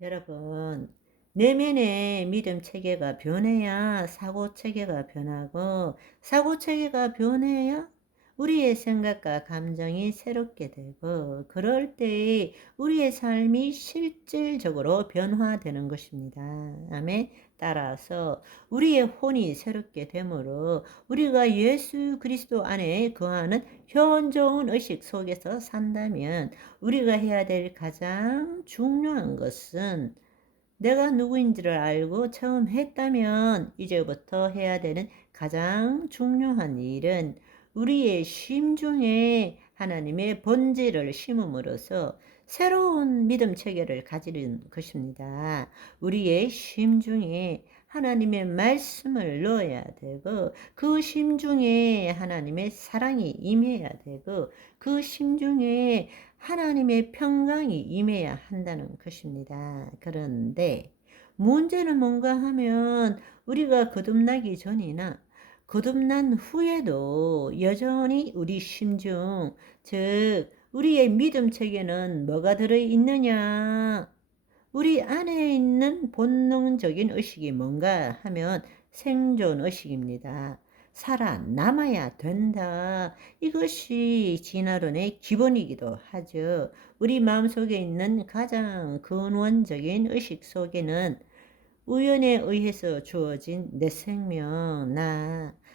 여러분, 내면의 믿음 체계가 변해야 사고 체계가 변하고, 사고 체계가 변해야 우리의 생각과 감정이 새롭게 되고, 그럴 때 우리의 삶이 실질적으로 변화되는 것입니다. 아멘. 따라서 우리의 혼이 새롭게 되므로 우리가 예수 그리스도 안에 거하는 현존 의식 속에서 산다면, 우리가 해야 될 가장 중요한 것은, 내가 누구인지를 알고 처음 했다면 이제부터 해야 되는 가장 중요한 일은 우리의 심중에 하나님의 본질을 심음으로써 새로운 믿음 체계를 가지는 것입니다. 우리의 심중에 하나님의 말씀을 넣어야 되고, 그 심중에 하나님의 사랑이 임해야 되고, 그 심중에 하나님의 평강이 임해야 한다는 것입니다. 그런데 문제는 뭔가 하면, 우리가 거듭나기 전이나 거듭난 후에도 여전히 우리 심중, 즉 우리의 믿음 체계는 뭐가 들어있느냐, 우리 안에 있는 본능적인 의식이 뭔가 하면 생존 의식입니다. 살아남아야 된다. 이것이 진화론의 기본이기도 하죠. 우리 마음속에 있는 가장 근원적인 의식 속에는 우연에 의해서 주어진 내 생명,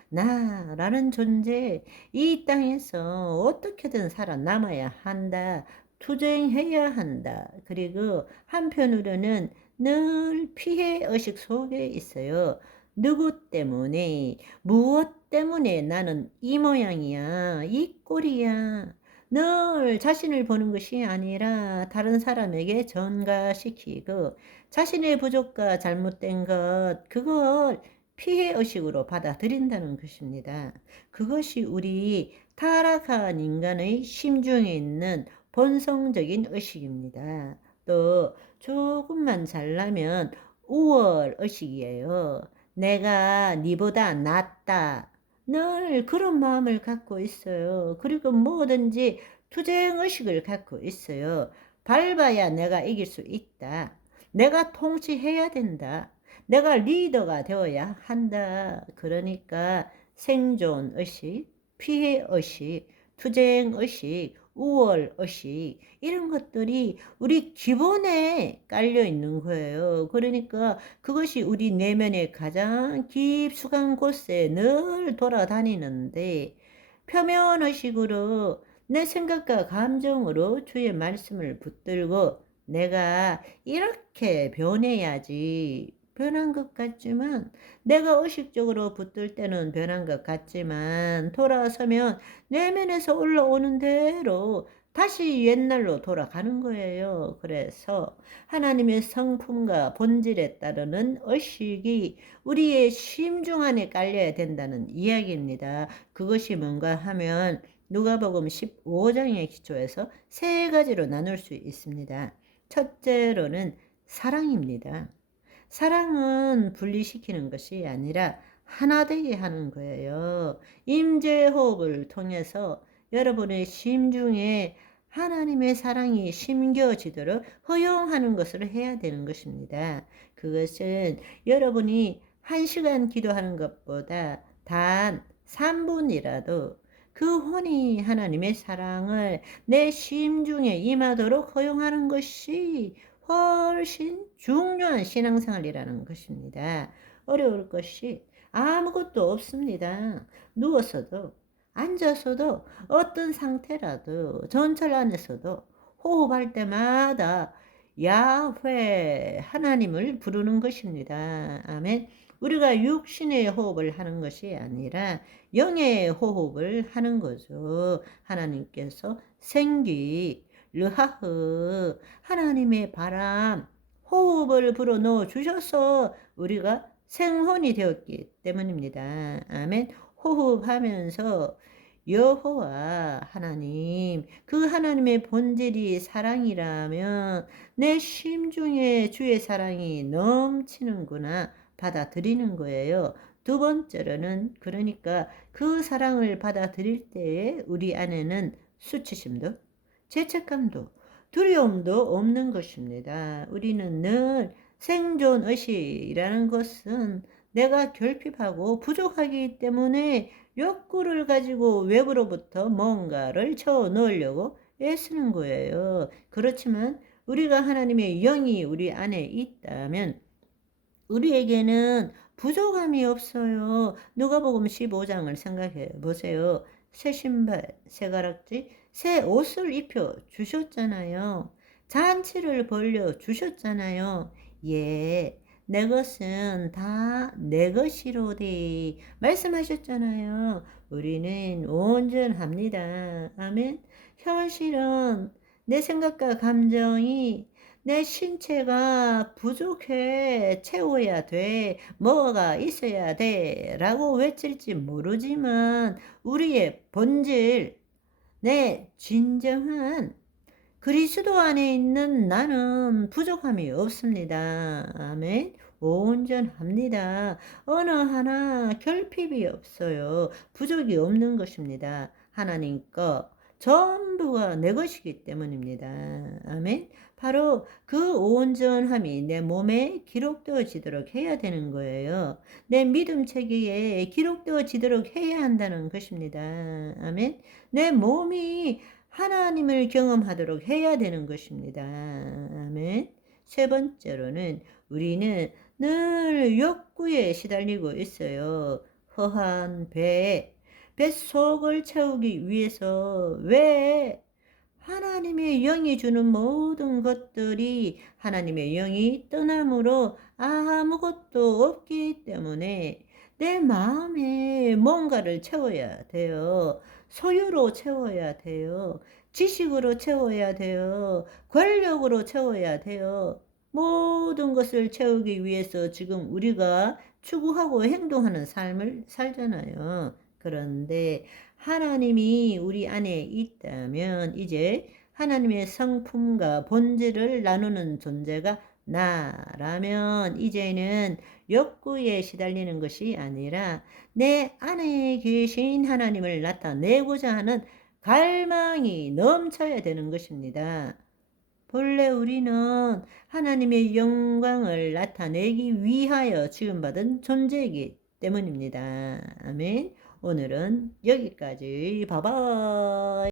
나라는 존재, 이 땅에서 어떻게든 살아남아야 한다. 투쟁해야 한다. 그리고 한편으로는 늘 피해 의식 속에 있어요. 누구 때문에, 무엇 때문에 나는 이 모양이야, 이 꼴이야. 늘 자신을 보는 것이 아니라 다른 사람에게 전가시키고, 자신의 부족과 잘못된 것, 그걸 피해의식으로 받아들인다는 것입니다. 그것이 우리 타락한 인간의 심중에 있는 본성적인 의식입니다. 또 조금만 잘나면 우월의식이에요. 내가 니보다 낫다. 늘 그런 마음을 갖고 있어요. 그리고 뭐든지 투쟁의식을 갖고 있어요. 밟아야 내가 이길 수 있다. 내가 통치해야 된다. 내가 리더가 되어야 한다. 그러니까 생존의식, 피해의식, 투쟁의식, 우월의식, 이런 것들이 우리 기본에 깔려 있는 거예요. 그러니까 그것이 우리 내면의 가장 깊숙한 곳에 늘 돌아다니는데, 표면의식으로 내 생각과 감정으로 주의 말씀을 붙들고 내가 이렇게 변해야지, 변한 것 같지만, 내가 의식적으로 붙들 때는 변한 것 같지만, 돌아서면 내면에서 올라오는 대로 다시 옛날로 돌아가는 거예요. 그래서 하나님의 성품과 본질에 따르는 의식이 우리의 심중 안에 깔려야 된다는 이야기입니다. 그것이 뭔가 하면 누가복음 15장의 기초에서 세 가지로 나눌 수 있습니다. 첫째로는 사랑입니다. 사랑은 분리시키는 것이 아니라 하나 되게 하는 거예요. 임재호흡을 통해서 여러분의 심중에 하나님의 사랑이 심겨지도록 허용하는 것을 해야 되는 것입니다. 그것은 여러분이 1시간 기도하는 것보다 단 3분이라도 그 혼이 하나님의 사랑을 내 심중에 임하도록 허용하는 것이 훨씬 중요한 신앙생활이라는 것입니다. 어려울 것이 아무것도 없습니다. 누워서도, 앉아서도, 어떤 상태라도, 전철 안에서도 호흡할 때마다 야훼, 하나님을 부르는 것입니다. 아멘. 우리가 육신의 호흡을 하는 것이 아니라 영의 호흡을 하는 거죠. 하나님께서 생기, 르하흐, 하나님의 바람, 호흡을 불어넣어 주셔서 우리가 생혼이 되었기 때문입니다. 아멘. 호흡하면서 여호와 하나님, 그 하나님의 본질이 사랑이라면 내 심중에 주의 사랑이 넘치는구나 받아들이는 거예요. 두 번째로는, 그러니까 그 사랑을 받아들일 때에 우리 안에는 수치심도, 죄책감도, 두려움도 없는 것입니다. 우리는 늘 생존의식이라는 것은 내가 결핍하고 부족하기 때문에 욕구를 가지고 외부로부터 뭔가를 채워 넣으려고 애쓰는 거예요. 그렇지만 우리가 하나님의 영이 우리 안에 있다면 우리에게는 부족함이 없어요. 누가복음 15장을 생각해 보세요. 새 신발, 새 가락지, 새 옷을 입혀 주셨잖아요. 잔치를 벌려 주셨잖아요. 예, 내 것은 다 내 것이로되 말씀하셨잖아요. 우리는 온전합니다. 아멘. 현실은 내 생각과 감정이 내 신체가 부족해, 채워야 돼, 뭐가 있어야 돼 라고 외칠지 모르지만 우리의 본질, 내 진정한 그리스도 안에 있는 나는 부족함이 없습니다. 아멘. 온전합니다. 어느 하나 결핍이 없어요. 부족이 없는 것입니다. 하나님 거 전부가 내 것이기 때문입니다. 아멘. 바로 그 온전함이 내 몸에 기록되어지도록 해야 되는 거예요. 내 믿음 체계에 기록되어지도록 해야 한다는 것입니다. 아멘. 내 몸이 하나님을 경험하도록 해야 되는 것입니다. 아멘. 세 번째로는 우리는 늘 욕구에 시달리고 있어요. 허한 뱃속을 채우기 위해서 왜 하나님의 영이 주는 모든 것들이 하나님의 영이 떠남으로 아무것도 없기 때문에 내 마음에 뭔가를 채워야 돼요. 소유로 채워야 돼요. 지식으로 채워야 돼요. 권력으로 채워야 돼요. 모든 것을 채우기 위해서 지금 우리가 추구하고 행동하는 삶을 살잖아요. 그런데 하나님이 우리 안에 있다면 이제 하나님의 성품과 본질을 나누는 존재가 나라면 이제는 욕구에 시달리는 것이 아니라 내 안에 계신 하나님을 나타내고자 하는 갈망이 넘쳐야 되는 것입니다. 본래 우리는 하나님의 영광을 나타내기 위하여 지음받은 존재이기 때문입니다. 아멘. 오늘은 여기까지. 바이바이.